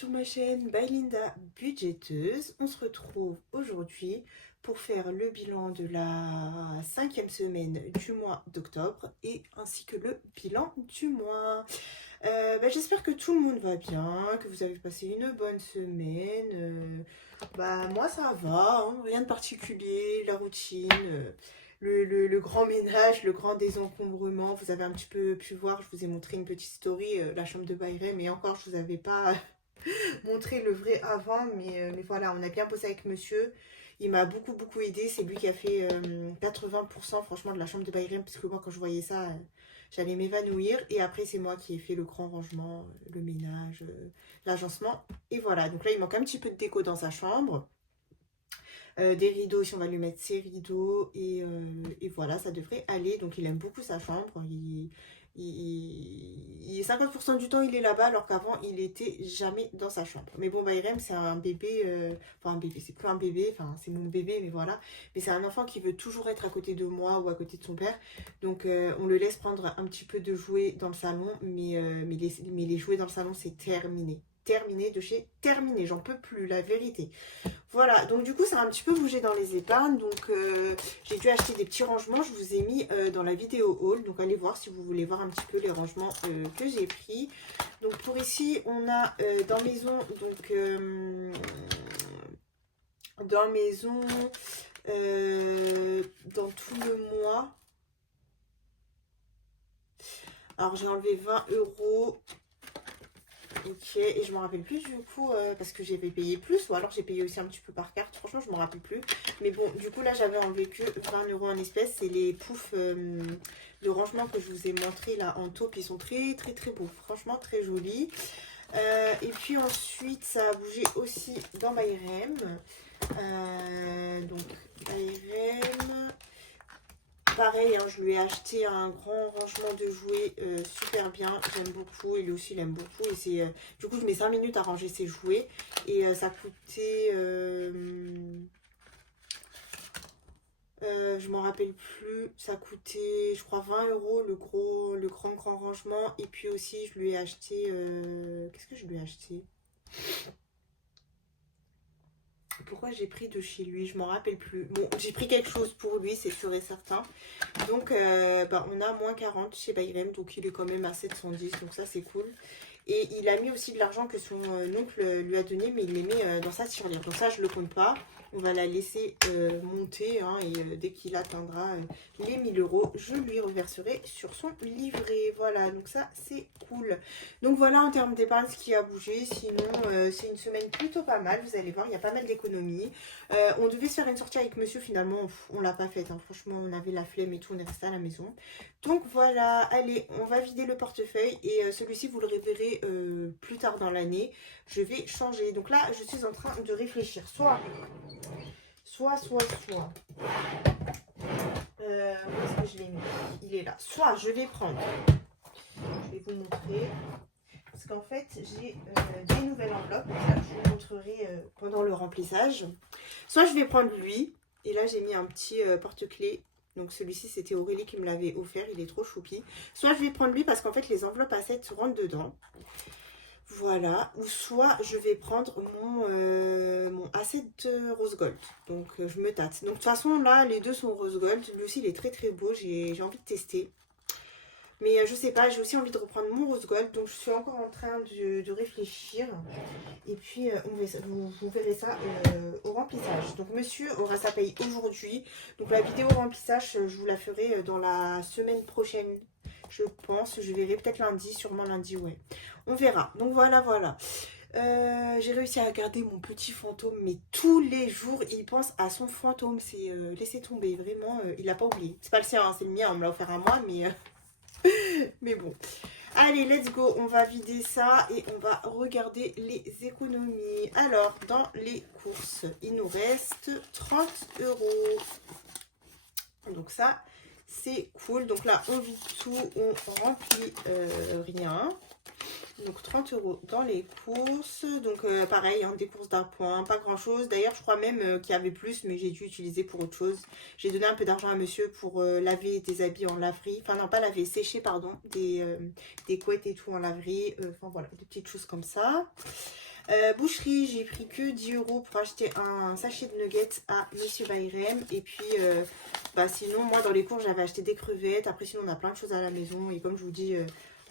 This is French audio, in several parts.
sur ma chaîne by Linda Budgéteuse. On se retrouve aujourd'hui pour faire le bilan de la 5e semaine du mois d'octobre et ainsi que le bilan du mois. J'espère que tout le monde va bien, que vous avez passé une bonne semaine. Moi ça va, hein, rien de particulier, la routine. Le grand ménage, le grand désencombrement, vous avez un petit peu pu voir, je vous ai montré une petite story, la chambre de Bayrem, et encore je vous avais pas montré le vrai avant, mais voilà, on a bien bossé avec monsieur, il m'a beaucoup aidé, c'est lui qui a fait 80% franchement de la chambre de Bayrem, parce que moi quand je voyais ça, j'allais m'évanouir, et après c'est moi qui ai fait le grand rangement, le ménage, l'agencement, et voilà, donc là il manque un petit peu de déco dans sa chambre. Des rideaux, si on va lui mettre ses rideaux, et voilà, ça devrait aller. Donc il aime beaucoup sa chambre, 50% du temps il est là-bas, alors qu'avant il était jamais dans sa chambre. Mais bon, Bayrem c'est un bébé, enfin un bébé, c'est plus un bébé, enfin c'est mon bébé, mais voilà, mais c'est un enfant qui veut toujours être à côté de moi ou à côté de son père, donc on le laisse prendre un petit peu de jouets dans le salon, mais les jouets dans le salon c'est terminé de chez terminé, j'en peux plus, la vérité. Voilà, donc du coup ça a un petit peu bougé dans les épargnes, donc j'ai dû acheter des petits rangements, je vous ai mis dans la vidéo haul, donc allez voir si vous voulez voir un petit peu les rangements que j'ai pris. Donc pour ici on a dans maison, donc dans maison, dans tout le mois, alors j'ai enlevé 20 €. Ok, et je me rappelle plus du coup, parce que j'avais payé plus, ou alors j'ai payé aussi un petit peu par carte, franchement je me rappelle plus. Mais bon, du coup là j'avais enlevé que 20 € en espèces, c'est les poufs de rangement que je vous ai montré là en taupe, ils sont très beaux, franchement très jolis. Et puis ensuite ça a bougé aussi dans Bayrem, donc Bayrem. Pareil, hein, je lui ai acheté un grand rangement de jouets super bien, j'aime beaucoup, et lui aussi il aime beaucoup. Et c'est du coup je mets 5 minutes à ranger ses jouets, et ça coûtait, je m'en rappelle plus, ça coûtait je crois 20 € le grand rangement. Et puis aussi je lui ai acheté, qu'est-ce que je lui ai acheté? Pourquoi j'ai pris de chez lui, je m'en rappelle plus. Bon, j'ai pris quelque chose pour lui, c'est sûr et certain. Donc on a moins 40 chez Bayrem, donc il est quand même à 710, donc ça c'est cool. Et il a mis aussi de l'argent que son oncle lui a donné, mais il les met dans sa tirelire. Donc ça je le compte pas, on va la laisser monter, hein, et dès qu'il atteindra les 1000 €, je lui reverserai sur son livret. Voilà, donc ça c'est cool. Donc voilà en termes d'épargne ce qui a bougé. Sinon c'est une semaine plutôt pas mal, vous allez voir, il y a pas mal d'économies. On devait se faire une sortie avec monsieur, finalement on l'a pas faite, hein. Franchement on avait la flemme et tout, on est resté à la maison. Donc voilà, allez, on va vider le portefeuille, et celui-ci vous le reverrez plus tard dans l'année. Je vais changer. Donc là je suis en train de réfléchir, soit. Où est-ce que je l'ai mis? Il est là. Soit je vais prendre, je vais vous montrer, parce qu'en fait j'ai des nouvelles enveloppes, donc ça je vous montrerai pendant le remplissage. Soit je vais prendre lui, et là j'ai mis un petit porte-clés, donc celui-ci c'était Aurélie qui me l'avait offert, il est trop choupi. Soit je vais prendre lui parce qu'en fait les enveloppes à 7 rentrent dedans, voilà. Ou soit je vais prendre mon A7 rose gold, donc je me tâte. Donc de toute façon là les deux sont rose gold, lui aussi il est très beau, j'ai envie de tester. Mais je sais pas, j'ai aussi envie de reprendre mon rose gold, donc je suis encore en train de réfléchir. Et puis vous verrez ça au remplissage. Donc monsieur aura sa paye aujourd'hui. Donc la vidéo remplissage, je vous la ferai dans la semaine prochaine, je pense. Je verrai peut-être lundi, sûrement lundi, ouais. On verra. Donc voilà. J'ai réussi à garder mon petit fantôme, mais tous les jours il pense à son fantôme. C'est laissez tomber, vraiment, il l'a pas oublié. C'est pas le sien, hein, c'est le mien, on me l'a offert à moi, mais bon. Allez, let's go, on va vider ça et on va regarder les économies. Alors, dans les courses, il nous reste 30 €. Donc ça, c'est cool. Donc là, on vide tout, on remplit rien. Donc 30 € dans les courses. Donc pareil, hein, des courses d'appoint, pas grand chose. D'ailleurs je crois même qu'il y avait plus, mais j'ai dû utiliser pour autre chose. J'ai donné un peu d'argent à monsieur pour laver des habits en laverie. Enfin non, pas laver, sécher pardon. Des couettes et tout en laverie. Enfin voilà, des petites choses comme ça. Boucherie, j'ai pris que 10 € pour acheter un sachet de nuggets à Monsieur Bayrem. Et puis, sinon, moi, dans les cours, j'avais acheté des crevettes. Après, sinon, on a plein de choses à la maison. Et comme je vous dis,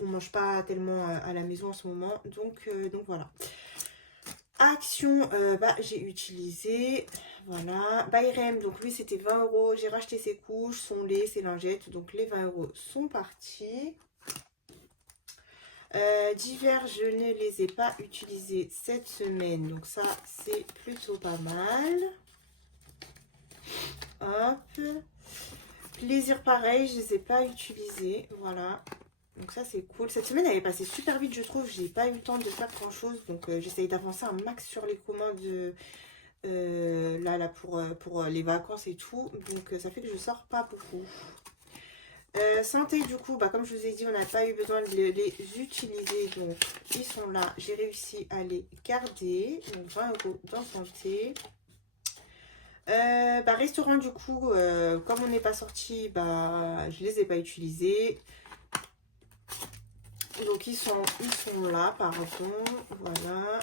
on ne mange pas tellement à la maison en ce moment. Donc voilà. Action, j'ai utilisé, voilà. Bayrem, donc lui, c'était 20 €. J'ai racheté ses couches, son lait, ses lingettes. Donc, les 20 € sont partis. Divers, je ne les ai pas utilisés cette semaine, donc ça c'est plutôt pas mal. Hop, plaisir pareil, je les ai pas utilisés, voilà, donc ça c'est cool. Cette semaine elle est passée super vite, je trouve. J'ai pas eu le temps de faire grand chose, donc j'essaye d'avancer un max sur les commandes là pour les vacances et tout, donc ça fait que je sors pas beaucoup. Santé, du coup, comme je vous ai dit, on n'a pas eu besoin de les utiliser, donc ils sont là. J'ai réussi à les garder, donc 20 € dans santé. Restaurant, du coup, comme on n'est pas sorti, je les ai pas utilisés. Donc ils sont là, pardon, voilà.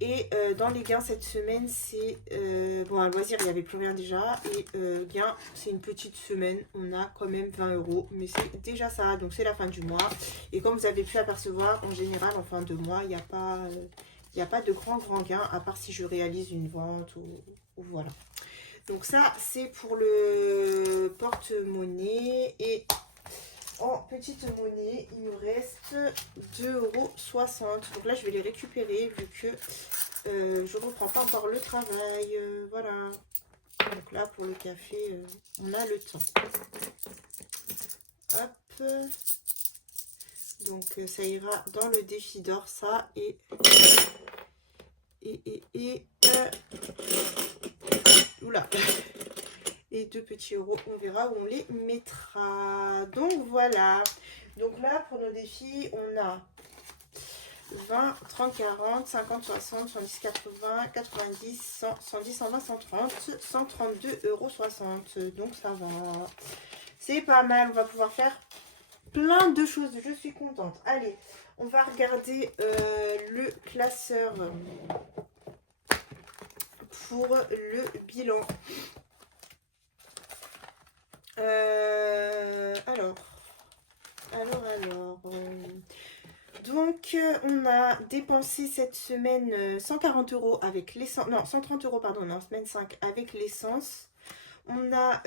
Et dans les gains cette semaine, c'est... à loisir, il n'y avait plus rien déjà. Et gains, c'est une petite semaine. On a quand même 20 €. Mais c'est déjà ça. Donc c'est la fin du mois. Et comme vous avez pu apercevoir, en général, en fin de mois, il n'y a pas de grands gains. À part si je réalise une vente ou voilà. Donc ça, c'est pour le porte-monnaie. Et en petite monnaie, il nous reste 2,60 €. Donc là, je vais les récupérer vu que je ne reprends pas encore le travail. Voilà. Donc là, pour le café, on a le temps. Hop. Donc ça ira dans le défi d'or, ça. Oula. Et 2 petits euros, on verra où on les mettra. Donc voilà. Donc là, pour nos défis, on a 20, 30, 40, 50, 60, 70, 80, 90, 100, 110, 120, 130, 132,60 €. Donc ça va. C'est pas mal. On va pouvoir faire plein de choses. Je suis contente. Allez, on va regarder le classeur pour le bilan. Alors. Donc, on a dépensé cette semaine 140 € avec l'essence. Non, 130 €, pardon, en semaine 5 avec l'essence. On a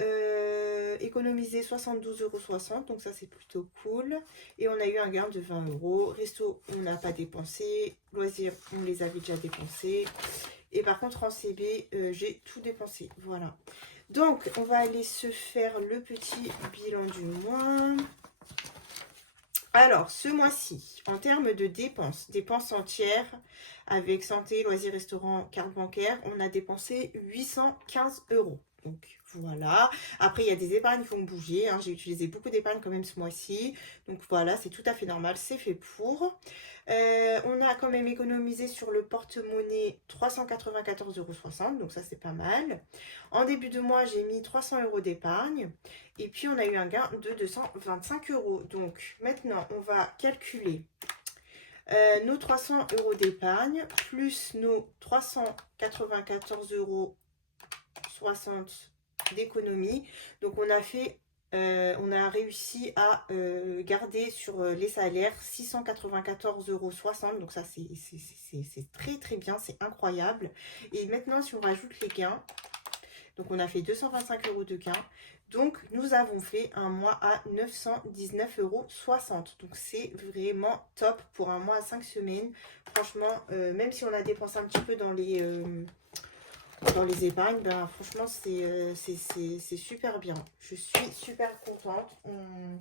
économisé 72,60 €, donc ça c'est plutôt cool. Et on a eu un gain de 20 €. Resto, on n'a pas dépensé. Loisirs, on les avait déjà dépensés. Et par contre, en CB, j'ai tout dépensé. Voilà. Donc, on va aller se faire le petit bilan du mois. Alors, ce mois-ci, en termes de dépenses entières, avec santé, loisirs, restaurant, carte bancaire, on a dépensé 815 €. Donc, voilà. Après, il y a des épargnes qui vont bouger. Hein. J'ai utilisé beaucoup d'épargne quand même ce mois-ci. Donc, voilà, c'est tout à fait normal. C'est fait pour. On a quand même économisé sur le porte-monnaie 394,60 €. Donc, ça, c'est pas mal. En début de mois, j'ai mis 300 € d'épargne. Et puis, on a eu un gain de 225 €. Donc, maintenant, on va calculer nos 300 € d'épargne plus nos 394,60 € d'économie. Donc, on a réussi à garder sur les salaires 694,60 €. Donc, ça, c'est très, très bien. C'est incroyable. Et maintenant, si on rajoute les gains, donc on a fait 225 € de gains. Donc, nous avons fait un mois à 919,60 €. Donc, c'est vraiment top pour un mois à 5 semaines. Franchement, même si on a dépensé un petit peu dans les épargnes, franchement, c'est super bien. Je suis super contente. On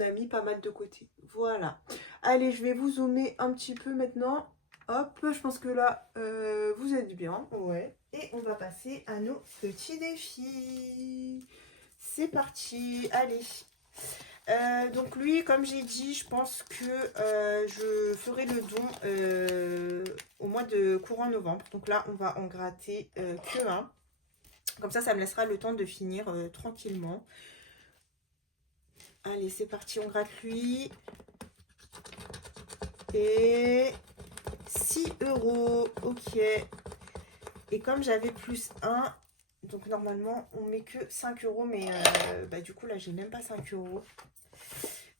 a mis pas mal de côté. Voilà. Allez, je vais vous zoomer un petit peu maintenant. Hop, je pense que là, vous êtes bien. Ouais. Et on va passer à nos petits défis. C'est parti. Allez. Donc lui, comme j'ai dit, je pense que je ferai le don au mois de courant novembre. Donc là, on va en gratter que un. Comme ça me laissera le temps de finir tranquillement. Allez, c'est parti, on gratte lui. Et 6 euros. Ok. Et comme j'avais plus 1, donc normalement on met que 5 euros. Mais bah, du coup là j'ai même pas 5 euros.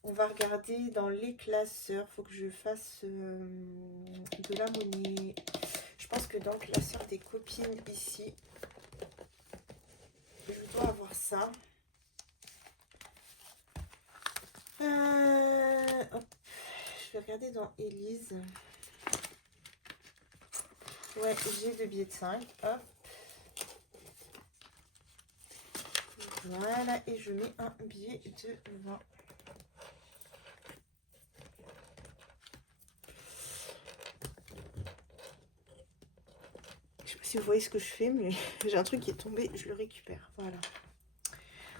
On va regarder dans les classeurs. Faut que je fasse de la monnaie. Je pense que dans le classeur des copines ici, je dois avoir ça. Hop. Je vais regarder dans Élise. Ouais, j'ai 2 billets de 5. Hop. Voilà, et je mets un billet de 20. Je sais pas si vous voyez ce que je fais, mais j'ai un truc qui est tombé, je le récupère. Voilà.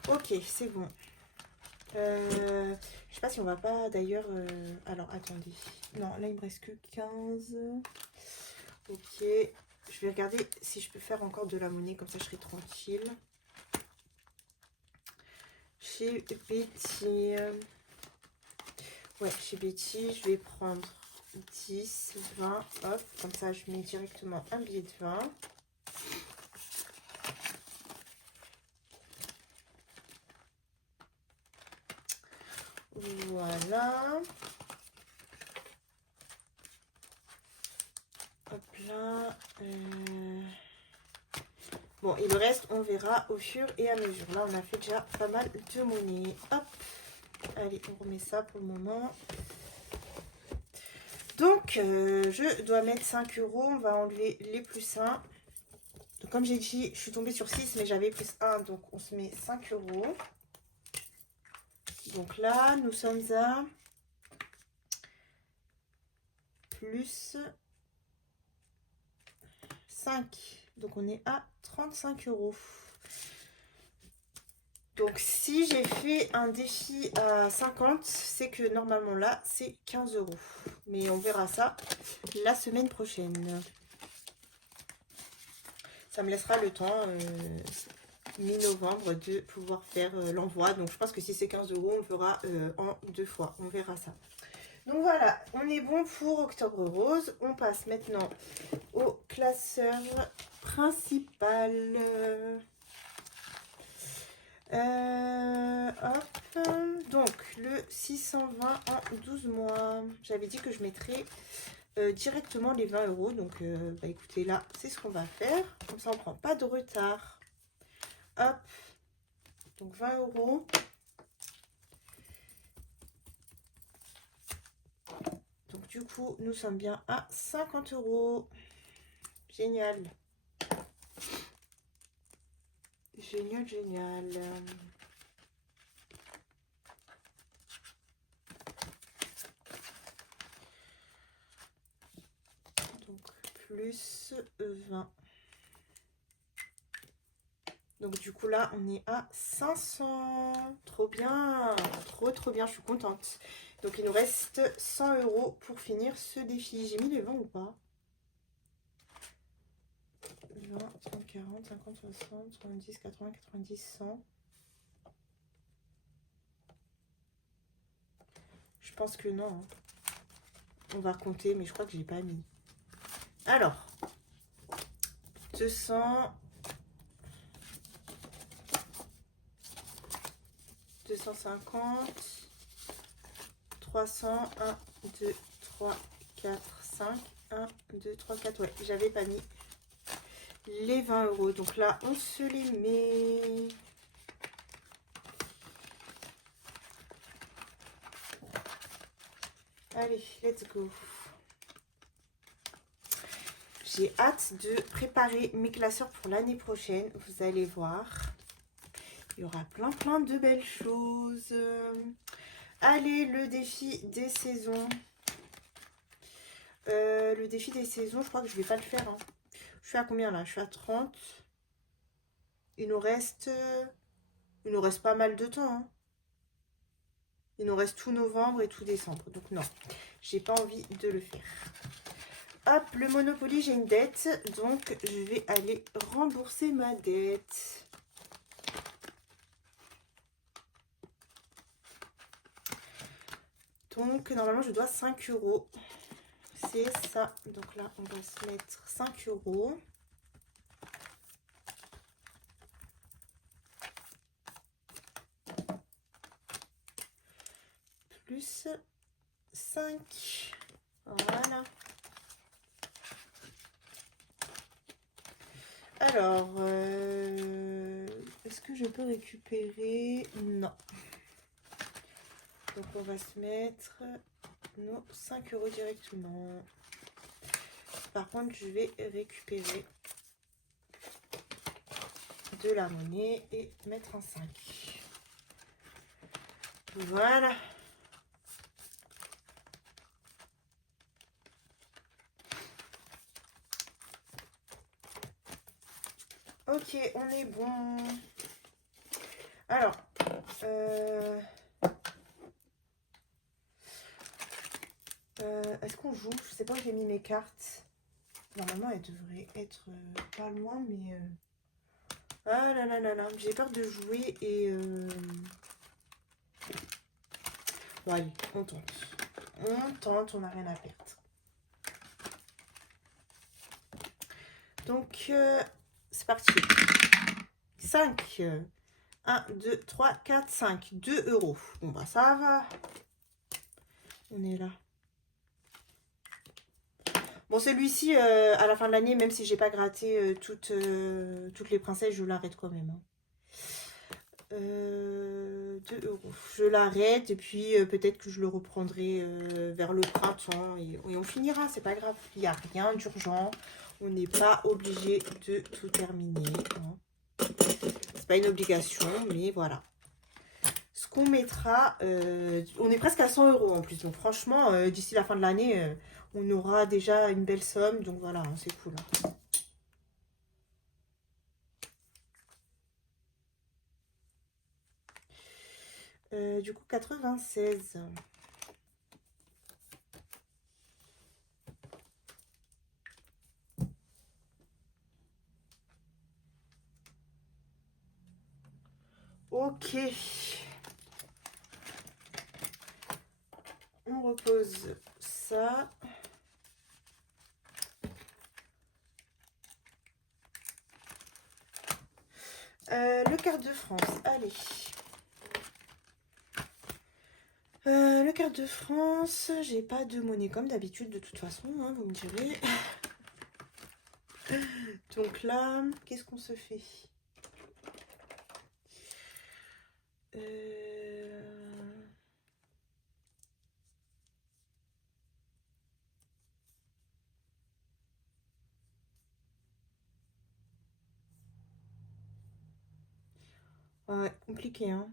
Ok, c'est bon. Je sais pas si on va pas d'ailleurs... Alors, attendez. Non, là, il me reste que 15. Ok. Je vais regarder si je peux faire encore de la monnaie, comme ça je serai tranquille. Chez Betty. Ouais, chez Betty, je vais prendre 10, 20. Hop, comme ça je mets directement un billet de 20. Voilà. Hop là. Bon, et le reste, on verra au fur et à mesure. Là, on a fait déjà pas mal de monnaie. Hop. Allez, on remet ça pour le moment. Donc, je dois mettre 5 euros. On va enlever les plus 1. Donc, comme j'ai dit, je suis tombée sur 6, mais j'avais plus 1. Donc, on se met 5 euros. Donc là, nous sommes à plus 5. Donc, on est à 35 euros. Donc, si j'ai fait un défi à 50, c'est que normalement là, c'est 15 euros. Mais on verra ça la semaine prochaine. Ça me laissera le temps, mi-novembre, de pouvoir faire l'envoi. Donc, je pense que si c'est 15 euros, on le fera en 2 fois. On verra ça. Donc, voilà, on est bon pour Octobre Rose. On passe maintenant au classeur principal. Hop, donc le 620 en 12 mois. J'avais dit que je mettrais directement les 20 euros. Donc, bah écoutez, là, c'est ce qu'on va faire. Comme ça, on prend pas de retard. Hop, donc 20 euros. Donc, du coup, nous sommes bien à 50 euros. Génial. Génial, génial. Donc, plus 20. Donc, du coup, là, on est à 500. Trop bien. Trop bien. Je suis contente. Donc, il nous reste 100 euros pour finir ce défi. J'ai mis les 20 ou pas? 20, 30, 40, 50, 60, 70, 80, 90, 100. Je pense que non. On va compter, mais je crois que j'ai pas mis. Alors, 200, 250, 300, 1, 2, 3, 4, 5, 1, 2, 3, 4. Ouais, j'avais pas mis les 20 euros. Donc là, on se les met. Allez, let's go. J'ai hâte de préparer mes classeurs pour l'année prochaine. Vous allez voir. Il y aura plein de belles choses. Allez, le défi des saisons. Le défi des saisons, je crois que je vais pas le faire. Hein. Je suis à combien là? Je suis à 30. Il nous reste pas mal de temps. Hein. Il nous reste tout novembre et tout décembre. Donc non, j'ai pas envie de le faire. Hop, le Monopoly, j'ai une dette. Donc, je vais aller rembourser ma dette. Donc, normalement, je dois 5 euros. c'est ça. Donc là, on va se mettre 5 euros. Plus 5. Voilà. Alors, est-ce que je peux récupérer? Non. Donc, on va se mettre nos 5 euros directement. Par contre, je vais récupérer de la monnaie et mettre un 5. Voilà. Ok, on est bon. Alors, est-ce qu'on joue? Je sais pas où j'ai mis mes cartes. Normalement, elles devraient être pas loin, mais... Ah là là là là, j'ai peur de jouer et... Bon, allez, on tente. On tente, on n'a rien à perdre. Donc, c'est parti. 5. 1, 2, 3, 4, 5. 2 euros. Bon, bah ça va. On est là. Bon, celui-ci, à la fin de l'année, même si j'ai pas gratté toutes les princesses, je l'arrête quand même. 2 euros. Je l'arrête et puis peut-être que je le reprendrai vers le printemps. Et on finira, c'est pas grave. Il n'y a rien d'urgent. On n'est pas obligé de tout terminer. Hein. C'est pas une obligation, mais voilà. Ce qu'on mettra, on est presque à 100 euros en plus. Donc franchement, d'ici la fin de l'année, on aura déjà une belle somme. Donc voilà, hein, c'est cool. Hein. Du coup, 96. Ok. On repose ça. Le quart de France, allez. Le quart de France, j'ai pas de monnaie comme d'habitude de toute façon, hein, vous me direz. Donc là, qu'est-ce qu'on se fait? Ouais, compliqué, hein.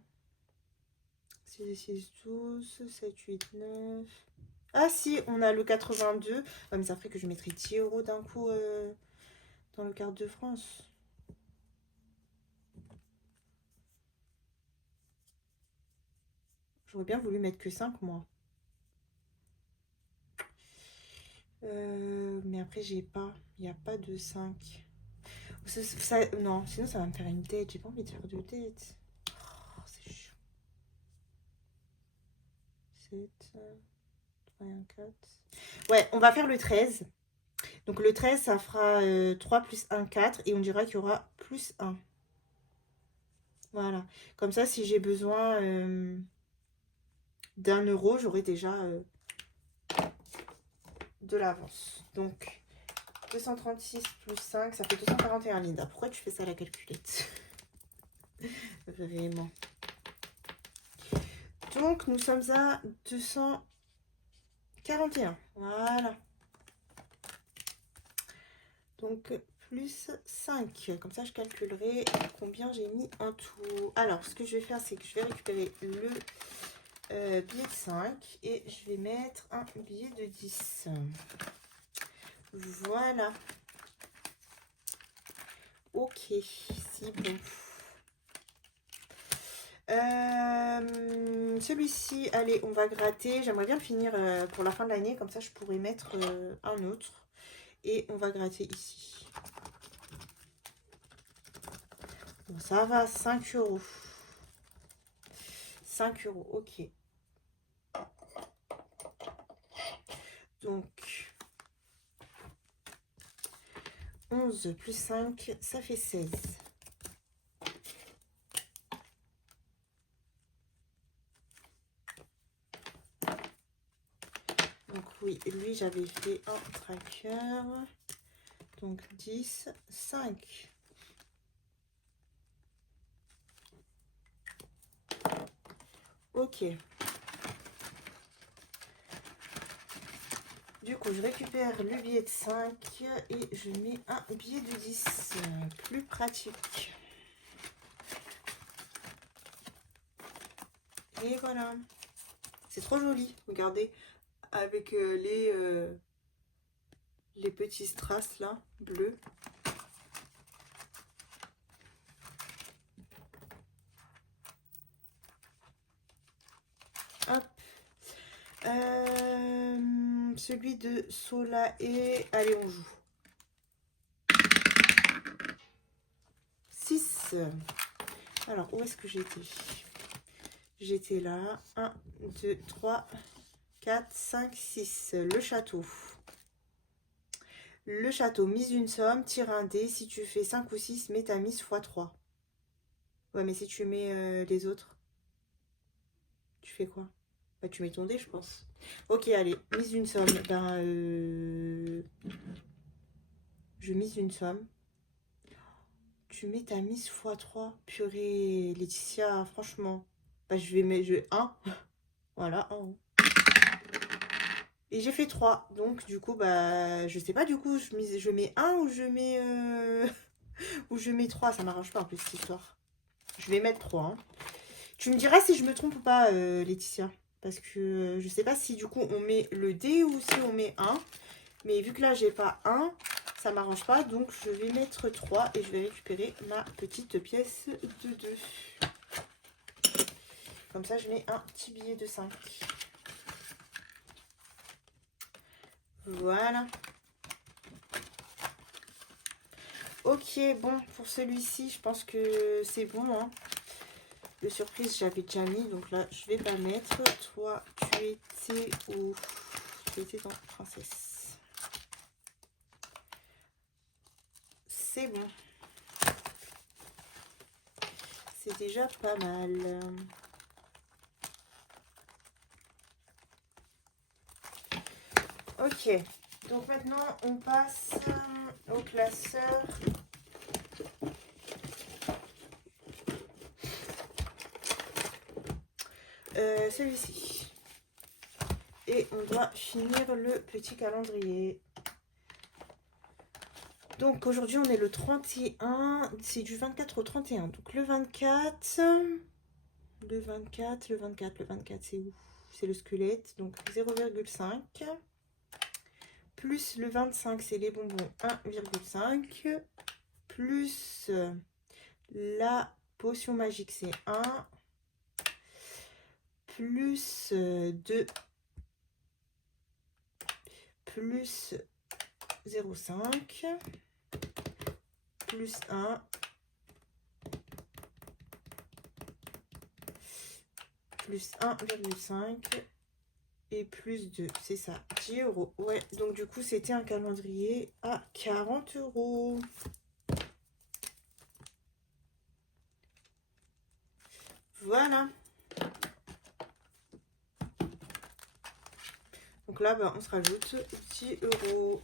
6, 6, 12, 7, 8, 9. Ah si, on a le 82. Ouais, mais ça ferait que je mettrais 10 euros d'un coup dans le quart de France. J'aurais bien voulu mettre que 5, moi. Mais après, j'ai pas. Il n'y a pas de 5. Non, sinon ça va me faire une tête. J'ai pas envie de faire de tête. Oh, c'est chiant. 7, 3 et 1, 4. Ouais, on va faire le 13. Donc le 13, ça fera 3 plus 1, 4. Et on dira qu'il y aura plus 1. Voilà. Comme ça, si j'ai besoin d'1 euro, j'aurai déjà de l'avance. Donc, 236 plus 5, ça fait 241, Linda. Pourquoi tu fais ça à la calculette? Vraiment. Donc, nous sommes à 241. Voilà. Donc, plus 5. Comme ça, je calculerai combien j'ai mis en tout. Alors, ce que je vais faire, c'est que je vais récupérer le billet de 5 et je vais mettre un billet de 10. Voilà. Ok, c'est bon. Celui-ci, allez, on va gratter. J'aimerais bien le finir pour la fin de l'année. Comme ça, je pourrais mettre un autre. Et on va gratter ici. Bon, ça va, 5 euros. 5 euros, ok. Donc, 11 plus 5, ça fait 16. Donc oui, lui j'avais fait un tracker. Donc 10, 5. Ok. Du coup, je récupère le billet de 5 et je mets un billet de 10. Plus pratique. Et voilà. C'est trop joli, regardez. Avec les petits strass là, bleus. Hop. Celui de Sola et... Allez, on joue. 6. Alors, où est-ce que j'étais? J'étais là. 1, 2, 3, 4, 5, 6. Le château. Le château, mise une somme, tire un dé. Si tu fais 5 ou 6, mets ta mise x 3. Ouais, mais si tu mets les autres, tu fais quoi? Bah, tu mets ton dé, je pense. Ok, allez, mise une somme. Ben, je mise une somme. Tu mets ta mise x3. Purée, Laetitia, franchement. Bah, je vais mettre 1. Voilà, 1. Et j'ai fait 3. Donc, du coup, bah, je sais pas, du coup, je mets 1 ou je mets, ou je mets 3. Ça m'arrange pas en plus, cette histoire. Je vais mettre 3. Hein. Tu me diras si je me trompe ou pas, Laetitia. Parce que je sais pas si, du coup, on met le dé ou si on met 1. Mais vu que là, j'ai pas 1, ça m'arrange pas. Donc, je vais mettre 3 et je vais récupérer ma petite pièce de 2. Comme ça, je mets un petit billet de 5. Voilà. Ok, bon, pour celui-ci, je pense que c'est bon. Hein. Le surprise, j'avais déjà mis. Donc là, je vais pas mettre. Toi, tu étais où? Tu étais dans Princesse. C'est bon. C'est déjà pas mal. Ok. Donc maintenant, on passe au classeur. Celui-ci. Et on doit finir le petit calendrier. Donc aujourd'hui on est le 31, c'est du 24 au 31. Donc le 24, le 24 c'est où? C'est le squelette, donc 0,5. Plus le 25 c'est les bonbons 1,5. Plus la potion magique c'est 1. Plus 2. Plus 0,5. Plus 1. Plus 1,5 et plus 2, c'est ça, 10 €. Ouais, donc du coup, c'était un calendrier à 40 €. Voilà. Donc là, bah, on se rajoute 10 €.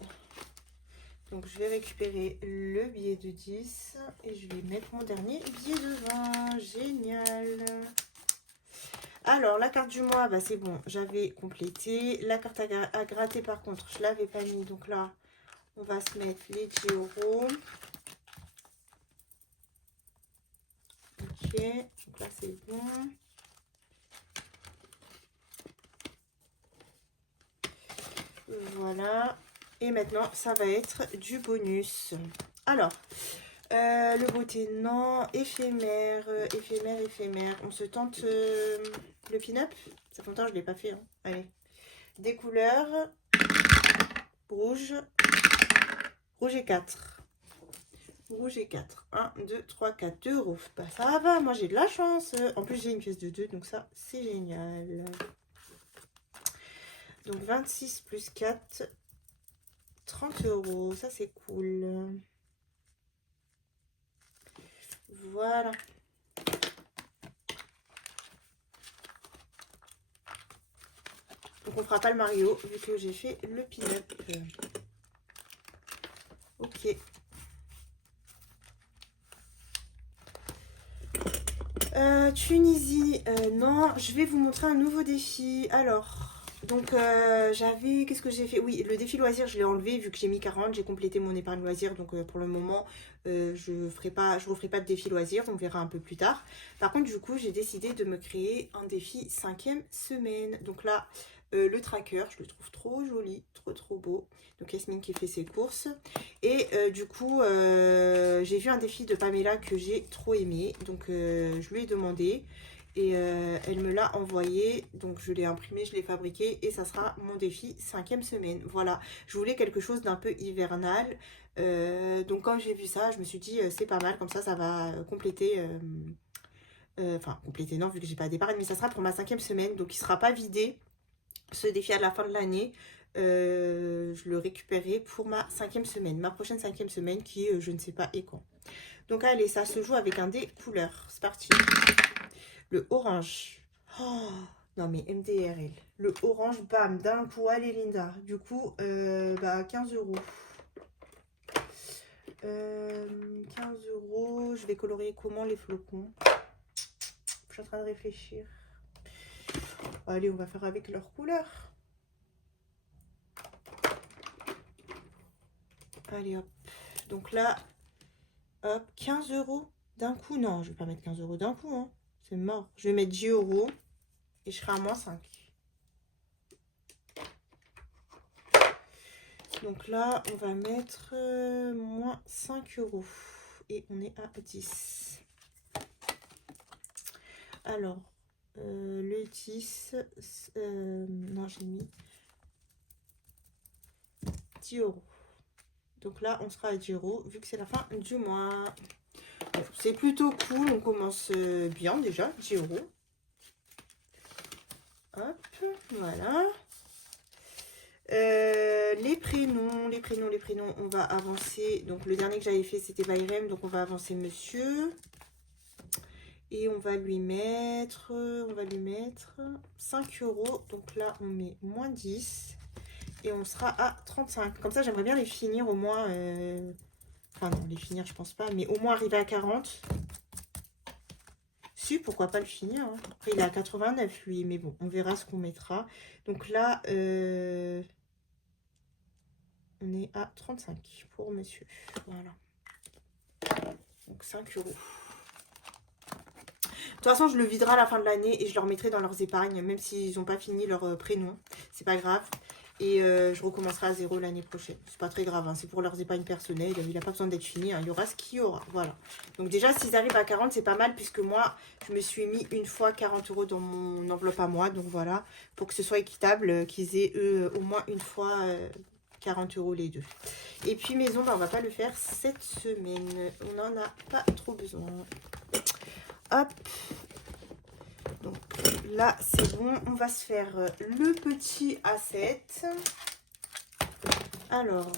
Donc, je vais récupérer le billet de 10 et je vais mettre mon dernier billet de 20. Génial. Alors, la carte du mois, bah, c'est bon, j'avais complété. La carte à gratter, par contre, je ne l'avais pas mis. Donc là, on va se mettre les 10 €. Ok, donc là, c'est bon. Voilà. Et maintenant, ça va être du bonus. Alors, le beauté, non. Éphémère, éphémère. On se tente le pin-up. Ça fait longtemps que je ne l'ai pas fait. Hein. Allez. Des couleurs. Rouge. Rouge et 4. Rouge et 4. 1, 2, 3, 4. 2 €. Bah, ça va, moi j'ai de la chance. En plus, j'ai une pièce de 2, donc ça, c'est génial. Donc 26 plus 4, 30 €. Ça, c'est cool. Voilà. Donc on fera pas le Mario vu que j'ai fait le pin-up. Ok. Tunisie, non, je vais vous montrer un nouveau défi. Alors, donc j'avais, qu'est-ce que j'ai fait? Oui, le défi loisir, je l'ai enlevé vu que j'ai mis 40, j'ai complété mon épargne loisir. Donc pour le moment, je ne referai pas de défi loisir, on verra un peu plus tard. Par contre, du coup, j'ai décidé de me créer un défi 5e semaine. Donc là, le tracker, je le trouve trop joli, trop beau. Donc Yasmine qui fait ses courses. Et du coup, j'ai vu un défi de Pamela que j'ai trop aimé. Donc je lui ai demandé et elle me l'a envoyé. Donc je l'ai imprimé, je l'ai fabriqué et ça sera mon défi 5e semaine. Voilà, je voulais quelque chose d'un peu hivernal. Donc quand j'ai vu ça, je me suis dit c'est pas mal. Comme ça va compléter... enfin, compléter non, vu que j'ai pas d'épargne. Mais ça sera pour ma 5e semaine. Donc il sera pas vidé. Ce défi à la fin de l'année, je le récupérerai pour ma 5e semaine, ma prochaine 5e semaine qui est je ne sais pas et quand. Donc allez, ça se joue avec un des couleurs. C'est parti. Le orange. Oh, non mais MDRL. Le orange, bam, d'un coup. Allez Linda. Du coup, 15 €. 15 €. Je vais colorer comment les flocons? Je suis en train de réfléchir. Allez, on va faire avec leur couleur. Allez hop. Donc là, hop, 15 € d'un coup. Non, je vais pas mettre 15 € d'un coup. Hein. C'est mort. Je vais mettre 10 € et je serai à moins 5. Donc là, on va mettre moins 5 €. Et on est à 10. Alors, le 10, non, j'ai mis 10 €. Donc là, on sera à 10 € vu que c'est la fin du mois. Bon, c'est plutôt cool. On commence bien déjà. 10 €. Hop, voilà. Les prénoms, on va avancer. Donc le dernier que j'avais fait, c'était Bayrem. Donc on va avancer monsieur. Et on va lui mettre 5 €. Donc là, on met moins 10. Et on sera à 35. Comme ça, j'aimerais bien les finir au moins. Enfin, non, les finir, je pense pas. Mais au moins arriver à 40. Si, pourquoi pas le finir. Hein. Après, il est à 89, lui. Mais bon, on verra ce qu'on mettra. Donc là, on est à 35 pour monsieur. Voilà. Donc 5 €. De toute façon, je le viderai à la fin de l'année et je leur mettrai dans leurs épargnes, même s'ils n'ont pas fini leur prénom. C'est pas grave. Et je recommencerai à 0 l'année prochaine. C'est pas très grave, hein. C'est pour leurs épargnes personnelles. Il n'a pas besoin d'être fini. Hein. Il y aura ce qu'il y aura. Voilà. Donc déjà, s'ils arrivent à 40, c'est pas mal puisque moi, je me suis mis une fois 40 € dans mon enveloppe à moi. Donc voilà, pour que ce soit équitable, qu'ils aient eux au moins une fois 40 € les deux. Et puis maison, on va pas le faire cette semaine. On n'en a pas trop besoin. Hop. Donc là, c'est bon. On va se faire le petit A7. Alors,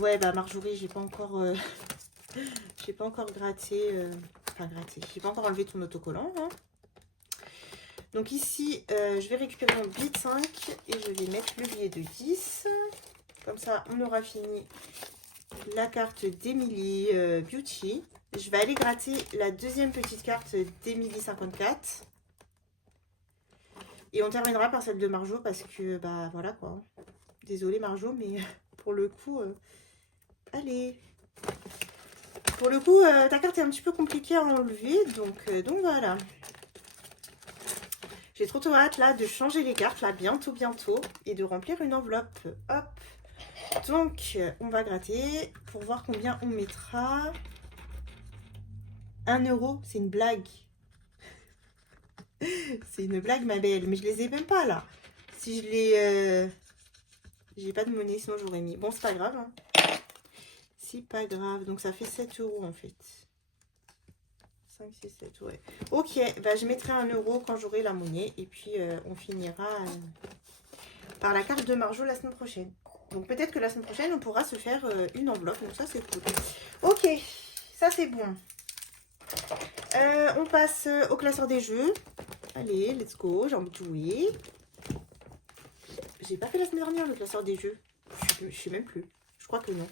ouais, bah Marjorie, j'ai pas encore gratté. Enfin, gratté. J'ai pas encore enlevé ton autocollant. Hein. Donc ici, je vais récupérer mon billet de 5 et je vais mettre le billet de 10. Comme ça, on aura fini la carte d'Emily Beauty. Je vais aller gratter la deuxième petite carte d'Emily 54. Et on terminera par celle de Marjo parce que, bah voilà quoi. Désolée Marjo, mais pour le coup, allez. Pour le coup, ta carte est un petit peu compliquée à enlever, donc voilà. J'ai trop hâte là de changer les cartes, là, bientôt, et de remplir une enveloppe. Hop. Donc, on va gratter pour voir combien on mettra. 1 €, c'est une blague. C'est une blague, ma belle. Mais je les ai même pas, là. Si je les... J'ai pas de monnaie, sinon j'aurais mis. Bon, c'est pas grave. Hein. C'est pas grave. Donc, ça fait 7 €, en fait. 5, 6, 7, ouais. Ok, bah, je mettrai 1 € quand j'aurai la monnaie. Et puis, on finira par la carte de Marjo la semaine prochaine. Donc peut-être que la semaine prochaine, on pourra se faire une enveloppe. Donc ça, c'est cool. Ok, ça c'est bon. On passe au classeur des jeux. Allez, let's go, j'ai envie de jouer. J'ai pas fait la semaine dernière le classeur des jeux. Je sais même plus. Je crois que non.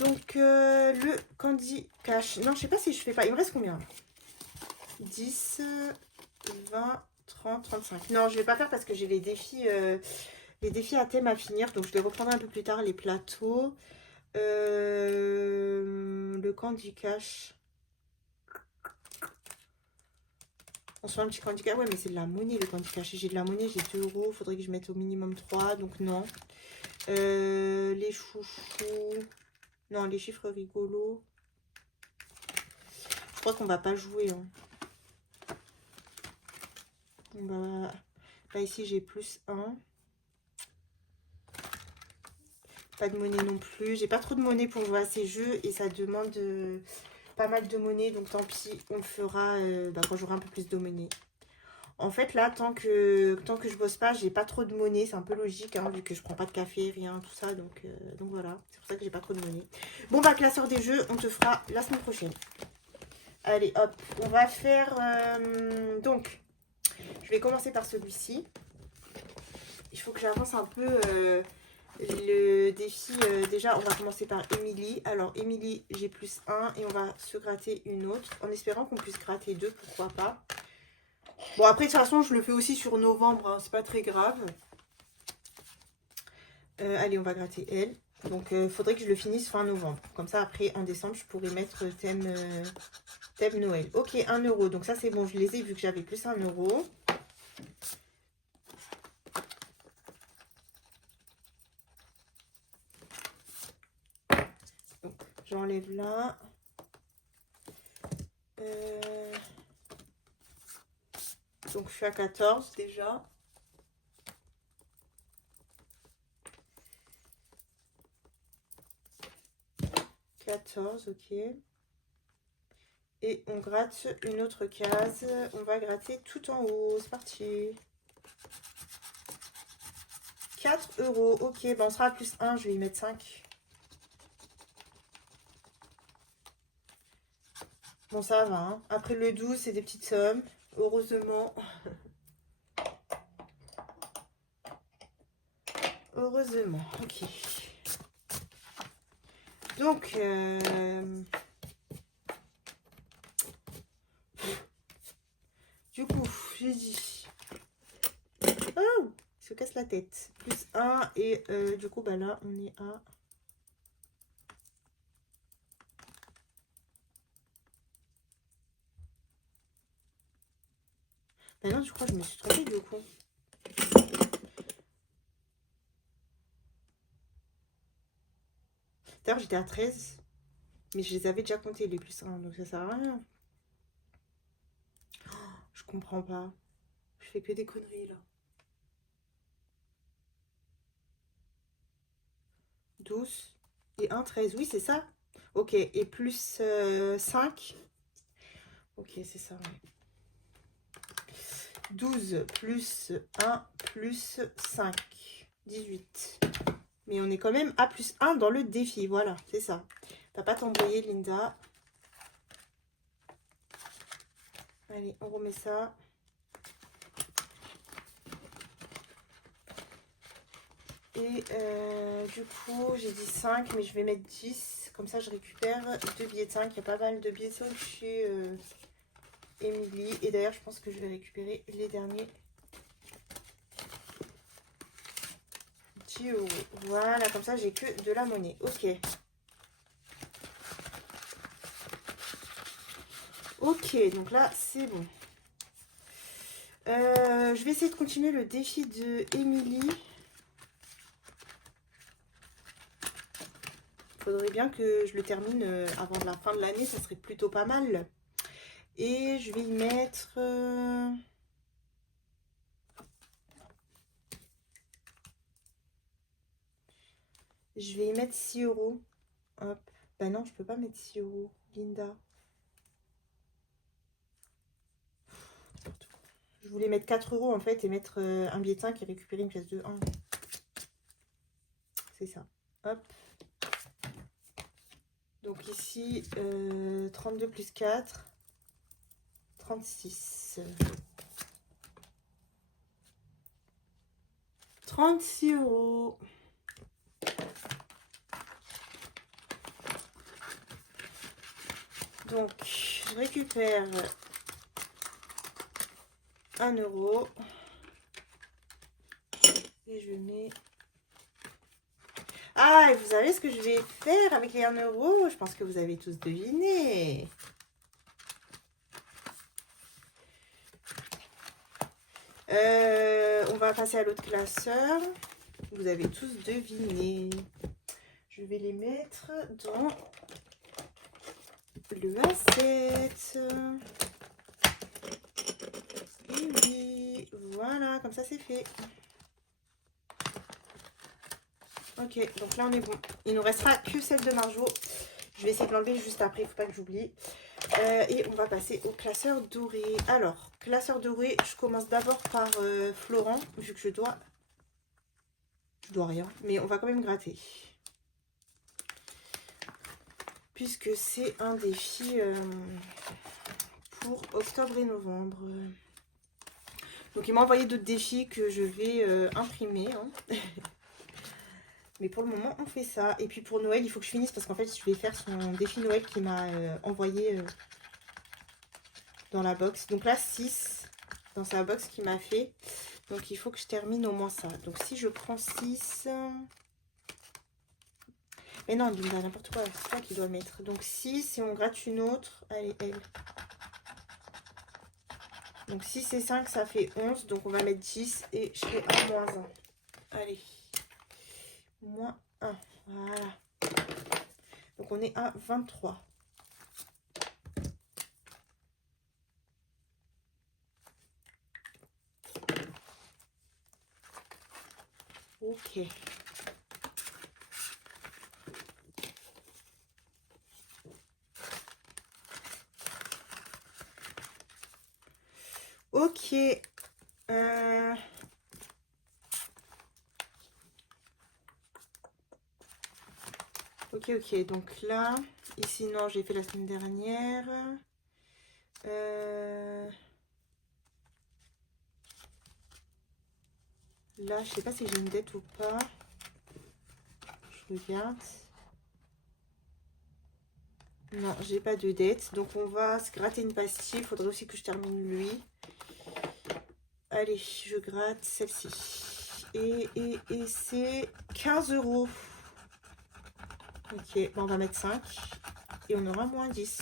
Donc le Candy Cash. Non, je sais pas si je fais pas. Il me reste combien? 10, 20, 30, 35. Non, je vais pas faire parce que j'ai les défis à thème à finir. Donc je les reprendrai un peu plus tard, les plateaux. Le Candy Cash. On se fait un petit Candy Cash. Ouais, mais c'est de la monnaie le Candy Cash. J'ai de la monnaie, j'ai 2 euros. Faudrait que je mette au minimum 3. Donc non. Les chouchous. Non, les chiffres rigolos. Je crois qu'on va pas jouer. Hein. Là, ici, j'ai plus 1. Pas de monnaie non plus. J'ai pas trop de monnaie pour jouer à ces jeux. Et ça demande pas mal de monnaie. Donc, tant pis, on le fera quand j'aurai un peu plus de monnaie. En fait, là, tant que je bosse pas, j'ai pas trop de monnaie. C'est un peu logique, hein, vu que je prends pas de café, rien, tout ça. Donc voilà. C'est pour ça que j'ai pas trop de monnaie. Bon, bah, classeur des jeux, on te fera la semaine prochaine. Allez, hop. On va faire... donc, je vais commencer par celui-ci. Il faut que j'avance un peu le défi. Déjà, on va commencer par Émilie. Alors, Émilie, j'ai plus 1 et on va se gratter une autre. En espérant qu'on puisse gratter 2, pourquoi pas. Bon, après, de toute façon, je le fais aussi sur novembre. Hein, c'est pas très grave. Allez, on va gratter elle. Donc, il faudrait que je le finisse fin novembre. Comme ça, après, en décembre, je pourrais mettre thème Noël. Ok, 1 euro. Donc, ça, c'est bon. Je les ai vu que j'avais plus 1 euro. Donc, j'enlève là. Donc, je suis à 14 déjà. Ok. Et on gratte une autre case. On va gratter tout en haut. C'est parti. 4 euros. Ok, ben on sera à plus 1. Je vais y mettre 5. Bon, ça va. Hein. Après le 12, c'est des petites sommes. Heureusement. Heureusement. Ok. Donc, du coup, j'ai dit... Oh, il se casse la tête. Plus 1 et du coup, bah là, on est à... Bah non, je crois que je me suis trompée du coup. D'ailleurs, j'étais à 13. Mais je les avais déjà comptés, les plus 1. Donc ça sert à rien. Oh, je comprends pas. Je fais que des conneries là. 12 et 1, 13. Oui, c'est ça. Ok, et plus 5. Ok, c'est ça, ouais. 12 plus 1 plus 5. 18. Mais on est quand même à plus 1 dans le défi. Voilà, c'est ça. T'as pas t'embrouiller, Linda. Allez, on remet ça. Et du coup, j'ai dit 5, mais je vais mettre 10. Comme ça, je récupère 2 billets de 5. Il y a pas mal de billets de 5 chez Émilie. Et d'ailleurs, je pense que je vais récupérer les derniers 10 euros. Voilà, comme ça, j'ai que de la monnaie. Ok. Ok, donc là, c'est bon. Je vais essayer de continuer le défi de Émilie. Faudrait bien que je le termine avant la fin de l'année, ça serait plutôt pas mal. Et je vais y mettre... je vais y mettre 6 euros. Hop. Bah non, je peux pas mettre 6 euros, Linda. Je voulais mettre 4 € en fait et mettre un billet de 5 et récupérer une pièce de 1. C'est ça. Hop. Donc ici, 32 plus 4, 36. 36 €. Donc, je récupère 1 € et je mets... Ah, et vous savez ce que je vais faire avec les 1 €? Je pense que vous avez tous deviné. On va passer à l'autre classeur. Vous avez tous deviné. Je vais les mettre dans le A7. Et oui, voilà, comme ça c'est fait. Ok, donc là on est bon. Il nous restera que celle de Marjo. Je vais essayer de l'enlever juste après, il ne faut pas que j'oublie. Et on va passer au classeur doré. Alors, classeur doré, je commence d'abord par Florent, vu que je dois rien, mais on va quand même gratter. Puisque c'est un défi pour octobre et novembre. Donc il m'a envoyé d'autres défis que je vais imprimer. Hein. Mais pour le moment, on fait ça. Et puis pour Noël, il faut que je finisse parce qu'en fait, je vais faire son défi Noël qu'il m'a envoyé dans la box. Donc là, 6 dans sa box qu'il m'a fait. Donc il faut que je termine au moins ça. Donc si je prends 6... Mais non, il me dit n'importe quoi. C'est ça qu'il doit mettre. Donc 6 et on gratte une autre. Allez, elle. Donc 6 et 5, ça fait 11. Donc on va mettre 10 et je fais un moins 1. Allez. Moins 1. Voilà. Donc on est à 23. Ok. Ok. Ok. Donc là, ici, non, j'ai fait la semaine dernière. Là, je sais pas si j'ai une dette ou pas. Je regarde. Non, j'ai pas de dette. Donc, on va se gratter une pastille. Il faudrait aussi que je termine lui. Allez, je gratte celle-ci. Et c'est 15 €. Ok, bon, on va mettre 5. Et on aura moins 10.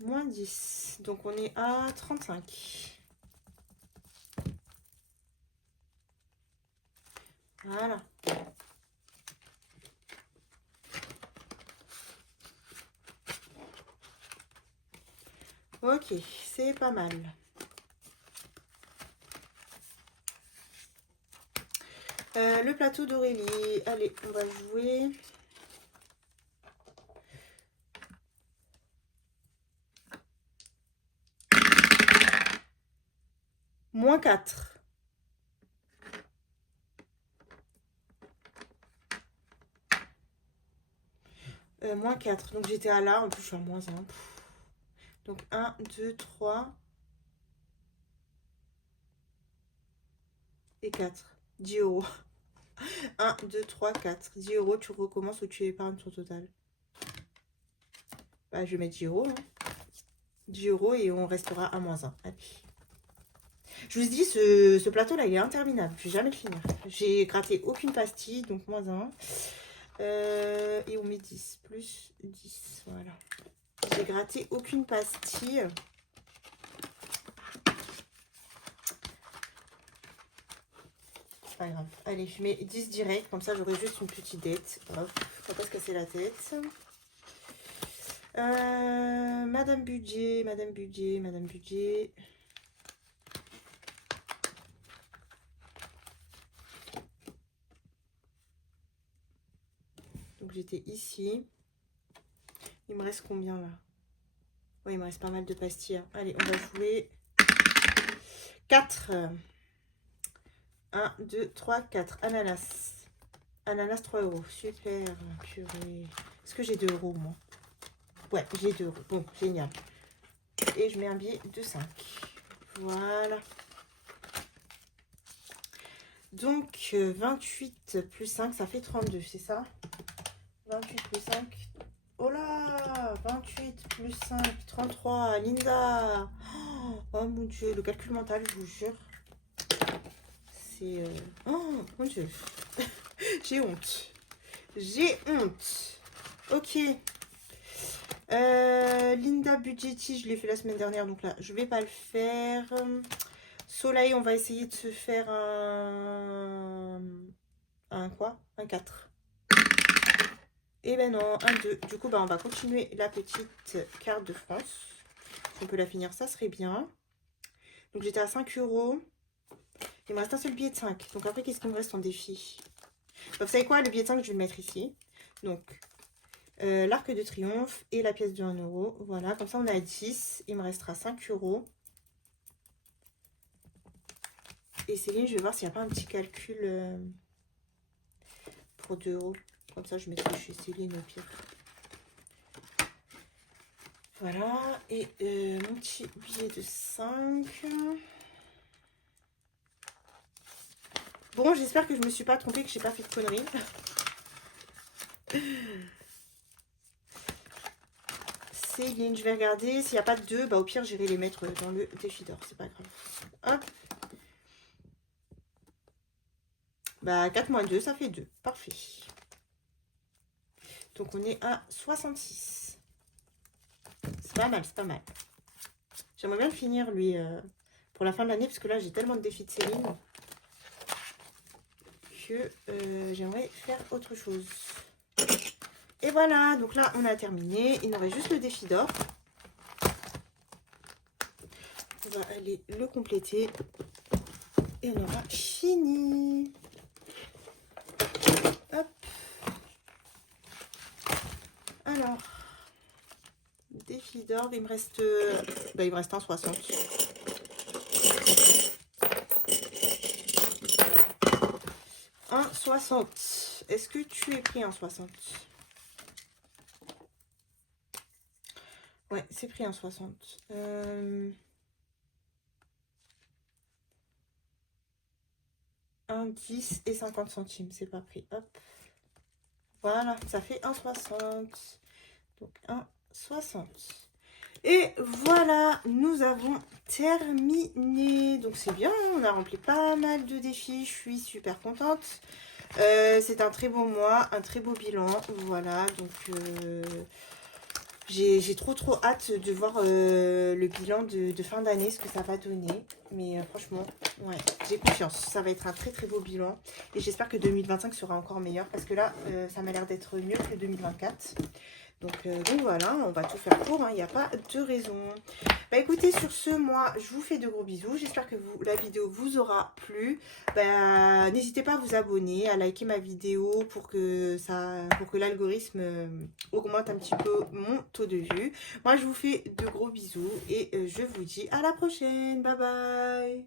Moins 10. Donc, on est à 35. Voilà. Ok, c'est pas mal. Le plateau d'Aurélie. Allez, on va jouer. Moins 4. Moins 4. Donc j'étais à là. En plus, je suis à moins 1. Donc 1, 2, 3. Et 4. 10 €. 1, 2, 3, 4. 10 €. Tu recommences ou tu épargnes ton total. Bah, je vais mettre 10 €. Hein. 10 € et on restera à moins 1. Allez. Je vous dis, ce plateau-là, il est interminable. Je vais jamais le finir. J'ai gratté aucune pastille, donc moins 1. Et on met 10. Plus 10. Voilà. J'ai gratté aucune pastille. C'est pas grave. Allez, je mets 10 direct. Comme ça, j'aurai juste une petite dette. Hop. Faut pas se casser la tête. Madame Budget, Madame Budget, Madame Budget. j'étais ici. Il me reste combien là? Oui, il me reste pas mal de pastilles. Hein. Allez, on va jouer 4. 1, 2, 3, 4. Ananas. Ananas 3 €. Super, purée. Est-ce que j'ai 2 € moi? Ouais, j'ai 2 €. Bon, génial. Et je mets un billet de 5. Voilà. Donc, 28 plus 5, ça fait 32, c'est ça? 28 plus 5. Oh là! 28 plus 5, 33. Linda! Oh mon Dieu, le calcul mental, je vous jure. C'est... Oh mon Dieu. J'ai honte. J'ai honte. Ok. Linda Budgetti, je l'ai fait la semaine dernière, donc là, je vais pas le faire. Soleil, on va essayer de se faire un quoi? Un 4. Et ben non, un 2. Du coup, bah, on va continuer la petite carte de France. Si on peut la finir, ça serait bien. Donc, j'étais à 5 €. Il me reste un seul billet de 5. Donc, après, qu'est-ce qu'il me reste en défi? Bah, vous savez quoi? Le billet de 5, je vais le mettre ici. Donc, l'arc de triomphe et la pièce de 1 €. Voilà, comme ça, on a 10. Il me restera 5 €. Et Céline, je vais voir s'il n'y a pas un petit calcul pour 2 €. Comme ça, je mettrai chez Céline au pire. Voilà. Et mon petit billet de 5. Bon, j'espère que je me suis pas trompée, que j'ai pas fait de conneries. Céline, je vais regarder. S'il n'y a pas de 2, bah, au pire, j'irai les mettre dans le défi d'or. C'est pas grave. Hop. Bah, 4 moins 2, ça fait 2. Parfait. Donc, on est à 66. C'est pas mal, c'est pas mal. J'aimerais bien le finir, lui, pour la fin de l'année, parce que là, j'ai tellement de défis de Céline que j'aimerais faire autre chose. Et voilà, donc là, on a terminé. Il nous reste juste le défi d'or. On va aller le compléter. Et on aura fini. Hop. Alors, défi d'or, il me reste... bah, il me reste un 60. Un 60. Est-ce que tu es pris un 60? Ouais, c'est pris un 60. Un 10 et 50 centimes, c'est pas pris. Hop. Voilà, ça fait un 60. Donc un 60. Et voilà, nous avons terminé. Donc c'est bien, on a rempli pas mal de défis. Je suis super contente. C'est un très beau mois, un très beau bilan. Voilà, donc j'ai trop hâte de voir le bilan de fin d'année, ce que ça va donner. Mais franchement, ouais, j'ai confiance. Ça va être un très beau bilan. Et j'espère que 2025 sera encore meilleur. Parce que là, ça m'a l'air d'être mieux que 2024. Donc voilà, on va tout faire pour, il n'y a pas de raison. Bah écoutez, sur ce, moi, je vous fais de gros bisous. J'espère que la vidéo vous aura plu. Bah, n'hésitez pas à vous abonner, à liker ma vidéo pour que l'algorithme augmente un petit peu mon taux de vue. Moi, je vous fais de gros bisous et je vous dis à la prochaine. Bye bye.